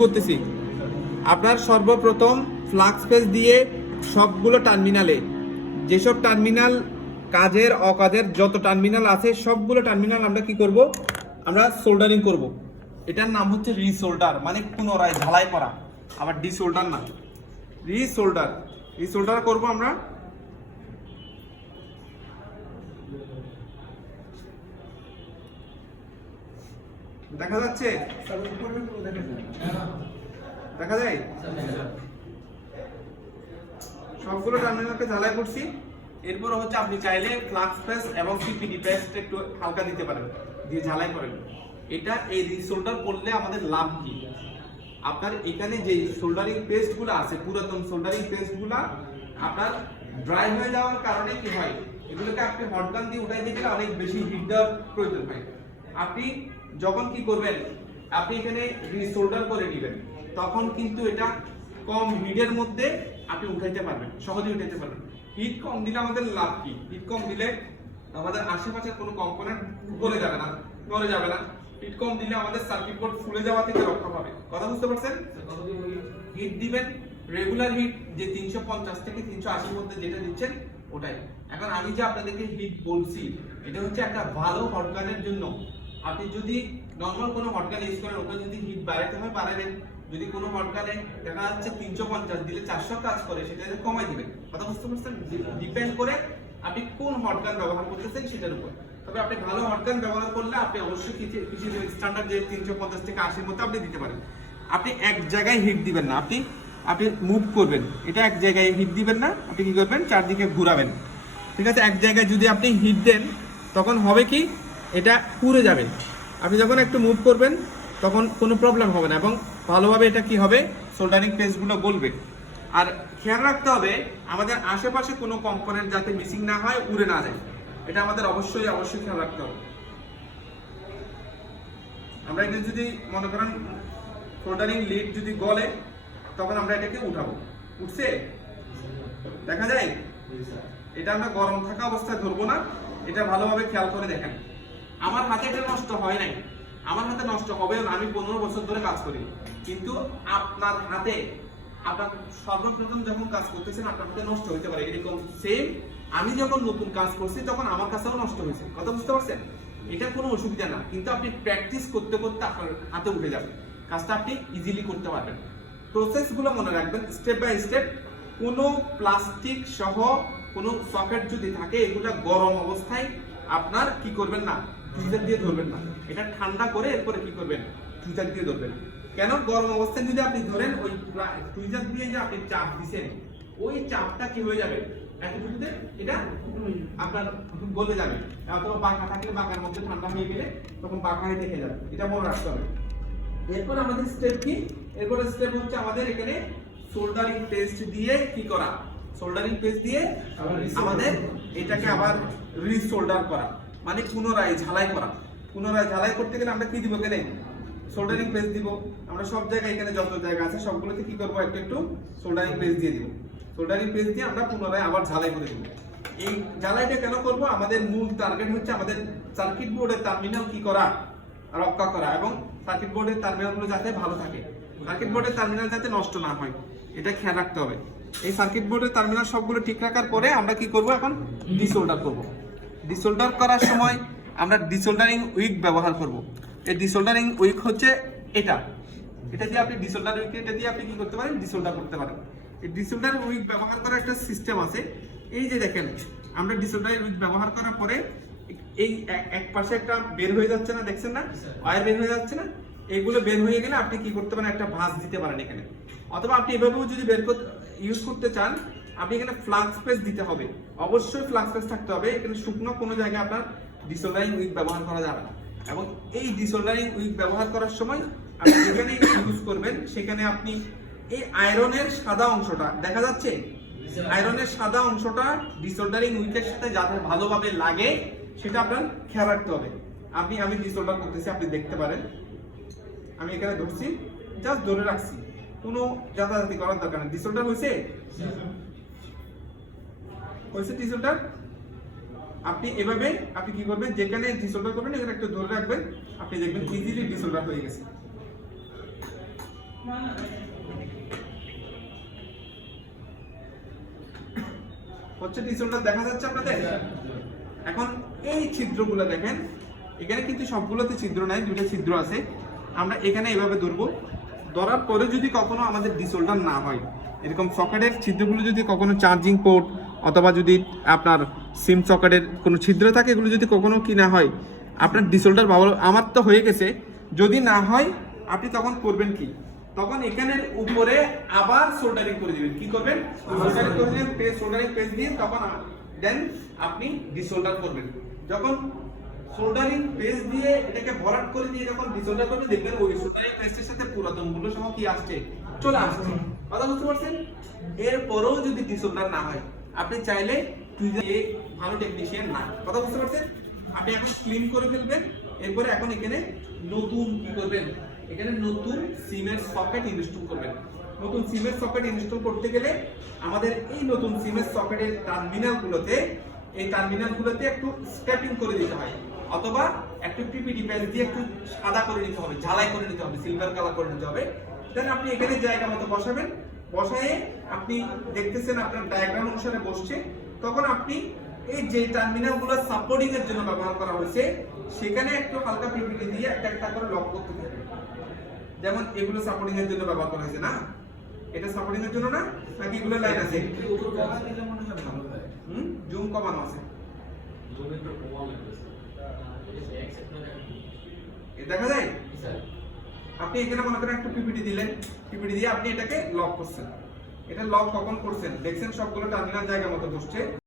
করতেছি। আপনার সর্বপ্রথম ফ্লাক্স পেজ দিয়ে সবগুলো টার্মিনালে, যেসব টার্মিনাল কাজের অকাজের যত টার্মিনাল আছে সবগুলো টার্মিনাল আমরা কি করব, আমরা সোল্ডারিং করব। এটার নাম হচ্ছে রিসোল্ডার, মানে পুনরায় ঝালাই করা। আবার ডিসোল্ডার না, রিসোল্ডার। রিসোল্ডার করব আমরা। দেখা যাচ্ছে? দেখা যায়? সবগুলো টার্মিনালকে ঝালাই করছি। এরপর হচ্ছে আপনি চাইলে ফ্লাক্স পেজ এবং সিপিডি পেস্ট একটু হালকা দিতে পারেন, দিয়ে ঝালাই করেন। এটা এই রিসোল্ডার করলে আমাদের লাভ কি? আপনার এখানে যে সোল্ডারিং পেস্টগুলো আছে, পুরাতন সোল্ডারিং পেস্টগুলো আপনার ড্রাই হয়ে যাওয়ার কারণে কি হয়, এগুলোকে আপনি হট গান দিয়ে উঠাই দিলে অনেক বেশি হিট দেওয়ার প্রয়োজন হয়। আপনি যখন কি করবেন, আপনি এখানে রিসোল্ডার করে নেবেন, তখন কিন্তু এটা কম হিটের মধ্যে আপনি উঠাইতে পারবেন, সহজে উঠাইতে পারবেন। হিট কম দিলে আমাদের লাভ কি? হিট কম দিলে আমাদের আশেপাশের কোনো কম্পোনেন্ট গলে যাবে না, নড়ে যাবে না। হিট কম দিলে আমাদের সার্কিট বোর্ড ফুলে যাওয়া থেকে রক্ষা পাবে। কথা বুঝতে পারছেন? হিট দিবেন রেগুলার হিট, যে 350 থেকে 380 এর মধ্যে যেটা দিচ্ছেন ওটাই। এখন আমি যে আপনাদেরকে হিট বলছি, এটা হচ্ছে একটা ভালো হটগানের জন্য। আপনি যদি নরমাল কোনো হটগান ইউজ করেন, ওটা যদি হিট বাড়াতে হয় বাড়াবেন। যদি কোনো হটগানে দেখা যাচ্ছে 350 দিলে 400 কাজ করে, সেটা কমাই দিবেন। কথা বুঝতে পারছেন? ডিপেন্ড করে আপনি কোন হটগান ব্যবহার করতেছেন সেটার উপর। তবে আপনি ভালো হটগান ব্যবহার করলে আপনি অবশ্যই কিছু স্ট্যান্ডার্ড যে 350 থেকে 80 এর মধ্যে আপনি দিতে পারেন। আপনি এক জায়গায় হিট দিবেন না, আপনি মুভ করবেন। এটা এক জায়গায় হিট দিবেন না, আপনি কি করবেন, চারদিকে ঘোরাবেন। ঠিক আছে? এক জায়গায় যদি আপনি হিট দেন, তখন হবে কি, এটা পুড়ে যাবে। আপনি যখন একটু মুভ করবেন তখন কোনো প্রবলেম হবে না, এবং ভালোভাবে এটা কি হবে, সোল্ডারিং পেস্টগুলো গলবে। আর খেয়াল রাখতে হবে আমাদের আশেপাশে কোনো কম্পোনেন্ট যাতে মিসিং না হয়, উড়ে না যায়। এটা আমাদের অবশ্যই খেয়াল রাখতে হবে। আমরা এটা যদি মনে করেন সোল্ডারিং লিড যদি গলে, তখন আমরা এটাকে উঠাবো। উঠছে? দেখা যায়? এটা আমরা গরম থাকা অবস্থায় ধরবো না, এটা ভালোভাবে খেয়াল করে দেখেন। আমার হাতে এটা নষ্ট হয় নাই, আমার হাতে নষ্ট হবে না। আমি 15 বছর ধরে কাজ করি, কিন্তু আপনার হাতে, আপনার সর্বপ্রথম যখন কাজ করতেছেন আপনার হাতে নষ্ট হতে পারে। এরকম সেম আমি যখন নতুন কাজ করছি তখন আমার কাছেও নষ্ট হয়েছে। কথা বুঝতে পারছেন? এটা কোনো অসুবিধা না, কিন্তু আপনি প্র্যাকটিস করতে করতে আপনার হাতে উঠে যাবে, কাজটা আপনি ইজিলি করতে পারবেন। প্রসেসগুলো মনে রাখবেন স্টেপ বাই স্টেপ। কোনো প্লাস্টিক সহ কোনো সকেট যদি থাকে, এগুলো গরম অবস্থায় আপনার কি করবেন না, টুইজার দিয়ে ধরবেন না। এটা ঠান্ডা করে এরপরে কি করবেন, টুইজার দিয়ে ধরবেন। কেন? গরম অবস্থায় যদি আপনি ধরেন, ওই টুইজার দিয়ে যে আপনি চাপ দিছেন, ওই চাপটা কি হয়ে যাবে, এতটুকুতে এটা আপনার গলে যাবে। অথবা পাখা থাকলে পাখার মধ্যে ঠান্ডা হয়ে গেলে তখন পাখায় থেকে যাবে। এটা মনে রাখতে হবে। এরপর আমাদের স্টেপ কি? এরপর স্টেপ হচ্ছে আমাদের এখানে সোল্ডারিং পেস্ট দিয়ে কি করা, সোল্ডারিং পেস্ট দিয়ে আমাদের এটাকে আবার রিসোল্ডার করা, মানে পুনরায় ঝালাই করা। পুনরায় ঝালাই করতে গেলে আমরা কি দিব, এখানে সোল্ডারিং পেস্ট দিব। আমরা সব জায়গায়, এখানে যত জায়গা আছে সবগুলোতে কি করবো, একটু সোল্ডারিং পেস্ট দিয়ে দিব। সোল্ডারিং পেস্ট দিয়ে আমরা পুনরায় আবার ঝালাই করে দিব। এই ঝালাইটা কেন করব? আমাদের মূল টার্গেট হচ্ছে আমাদের সার্কিট বোর্ডের টার্মিনাল কি করা, রক্ষা করা, এবং সার্কিট বোর্ডের টার্মিনালগুলো যাতে ভালো থাকে, সার্কিট বোর্ডের টার্মিনাল যাতে নষ্ট না হয়, এটা খেয়াল রাখতে হবে। এই সার্কিট বোর্ডের টার্মিনাল সবগুলো ঠিক রাখার পরে আমরা কি করব, এখন ডিসোল্ডার করব। ডিসোল্ডার করার সময় আমরা ডিসোল্ডারিং উইক ব্যবহার করব। এই ডিসোল্ডারিং উইক হচ্ছে এটা দিয়ে আপনি ডিসোল্ডার উইক, এটা দিয়ে আপনি কি করতে পারেন, ডিসোল্ডার করতে পারেন। এই ডিসোল্ডার উইক ব্যবহার করার একটা সিস্টেম আছে। এই যে দেখেন, আমরা ডিসোল্ডার উইক ব্যবহার করার পরে এই এক পাশে একটা বের হয়ে যাচ্ছে না, দেখছেন না, ওয়্যার বের হয়ে যাচ্ছে না, এইগুলো বের হয়ে গেলে আপনি কি করতে পারেন, একটা ভাঁজ দিতে পারেন এখানে। অথবা আপনি এভাবেও যদি ইউজ করতে চান, আপনি এখানে ফ্লাক্স পেস্ট দিতে হবে। অবশ্যই ফ্লাক্স পেস্ট থাকতে হবে। এখানে শুকনো কোনো জায়গায় আপনার ডিসোল্ডারিং উইক ব্যবহার করা যাবে না। এবং এই ডিসোল্ডারিং উইক ব্যবহার করার সময় আপনি যেখানে ইউজ করবেন, সেখানে আপনি এই আয়রনের সাদা অংশটা দেখা যাচ্ছে, আয়রনের সাদা অংশটা ডিসোল্ডারিং উইকের সাথে যাতে ভালোভাবে লাগে, সেটা আপনার খেয়াল রাখতে হবে। আমি ডিসোল্ডার করতেছি, আপনি দেখতে পারেন। আমি এখানে ধরছি, জাস্ট ধরে রাখছি, কোনো যাতায়াতি করার দরকার নেই। ডিসোল্ডার হয়েছে ডিসোল্ডার। আপনি এভাবে আপনি কি করবেন, যেখানে ডিসোল্ডার করবেন এখানে একটু ধরে রাখবেন, আপনি দেখবেন ইজিলি ডিসোল্ডার হয়ে গেছে। হচ্ছে ডিসঅর্ডার দেখা যাচ্ছে আপনাদের। এখন এই ছিদ্রগুলো দেখেন, এখানে কিন্তু সবগুলোতে ছিদ্র নাই, দুটো ছিদ্র আছে। আমরা এখানে এভাবে ধরবো, ধরার পরে যদি কখনো আমাদের ডিসঅর্ডার না হয়, এরকম সকেটের ছিদ্রগুলো যদি কখনো চার্জিং পোর্ট অথবা যদি আপনার সিম সকেটের কোনো ছিদ্র থাকে, এগুলো যদি কখনো কি না হয়, আপনার ডিসঅর্ডার ভালো, আমার তো হয়ে গেছে, যদি না হয় আপনি তখন করবেন কি, তখন এখানের উপরে আবার সোল্ডারিং করে দিবেন। কি করবেন? সোল্ডারিং করে দিবেন, সোল্ডারিং পেজ দিয়ে তখন দেন আপনি ডিসোল্ডার করবেন। যখন সোল্ডারিং পেজ দিয়ে এটাকে ভরাট করে দিয়ে যখন ডিসোল্ডার করবেন, দেখবেন ওই সোল্ডারিং পেজের সাথে পুরাতন গুলো সহ কি আসছে, চলে আসছে। কথা বুঝতে পারছেন? এরপরেও যদি ডিসোল্ডার না হয়, আপনি চাইলে ভালো টেকনিশিয়ান না। কথা বুঝতে পারছেন? আপনি এখন ক্লিন করে ফেলবেন, এরপরে এখন এখানে নতুন কি করবেন, এখানে নতুন সিমের সকেট ইনস্টল করবেন। নতুন সিমের সকেট ইনস্টল করতে গেলে আমাদের এই নতুন সিমের সকেটের টার্মিনালগুলোতে, এই টার্মিনালগুলোতে একটু স্টেপিং করে দিতে হয়, অথবা একটু পিপিটি পেজ দিয়ে একটু সাদা করে নিতে হবে, ঝালাই করে নিতে হবে, সিলভার কালার করে নিতে হবে। দেন আপনি এখানে জায়গা মতো বসাবেন, বসায়ে আপনি দেখতেছেন আপনার ডায়াগ্রাম অনুসারে বসছে, তখন আপনি এই যে টার্মিনালগুলো সাপোর্টিং এর জন্য ব্যবহার করা হয়েছে, সেখানে একটু হালকা পিপিটি দিয়ে একটা একটা করে লক করতে থাকবেন। যেমন এগুলো সাপোর্টিং এর জন্য ব্যবহার করা হয়েছে না, এটা সাপোর্টিং এর জন্য না, নাকি এগুলো লাইন আছে? জুম কমানো আছে, দেখা যায়। আপনি এখানে মনে করেন একটু পিপিটি দিলেন, পিপিটি দিয়ে আপনি এটাকে লক করছেন। এটা লক কখন করছেন দেখছেন, সবগুলো টার্মিনাল জায়গা মতো বসছে।